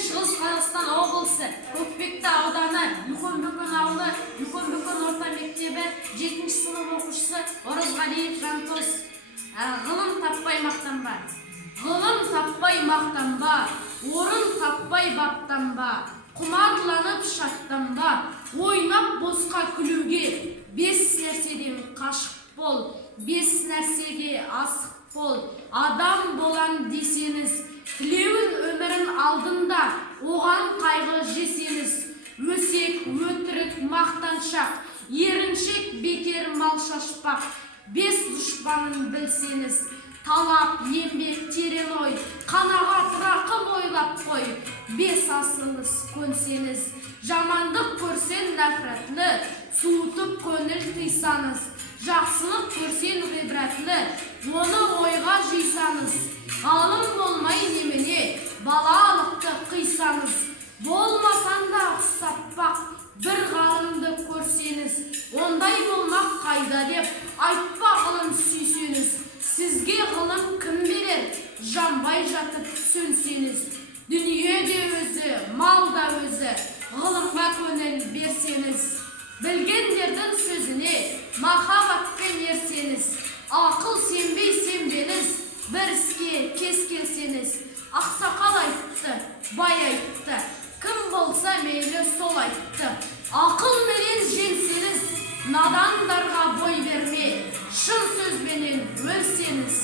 Шығыс Қазақстан облысы Көкпекті ауданы Үлкенбөкен ауылы Үлкенбөкен орта мектебі 7-ші сынып оқушысы Оразғалиев Жантос. Ғылым таппай мақтанба, ғылым таппай мақтанба, орын таппай баптанба, құмарланып шаттанба, ойнап босқа күлуге, 5 нәрседен қашық бол, 5 нәрсеге асық бол, адам болам десеңіз, тілеуін өмірін алдында, оған қайғы жесеңіз, өсек, өтірік, мақтаншақ, еріншек, бекер мал шашпақ, 5 дұшпанын білсеңіз, талап, еңбек, терең ой, қанағат, рақым ойлап қой, 5 асылыс көнсеңіз, жамандық көрсен нәфрәтлі, суытып көңіл тыйсаңыз, жақсылық көрсен ғибратлы, оны ойға жисаңыз, ғалым болмай немене, балалықты қисаңыз, болмасан да ұқсатпақ, бір ғалымды көрсеңіз, ондай болмақ қайда деп, айтпа ғылым сүйсеңіз, сізге ғылым кім берер, жанбай жатып сөнсеңіз, дүние де өзі, мал да өзі, ғылымға көңіл берсеңіз, білгендердің сөзіне махаббатпен ерсеңіз, ақыл сенбей сенбеңіз, бір іске кез келсеңіз, ақсақал айтты, бай айтты, кім болса мейлі сол айтты, ақыл менен жеңсеңіз, надандарға бой берме, шын сөзбенен өлсеңіз,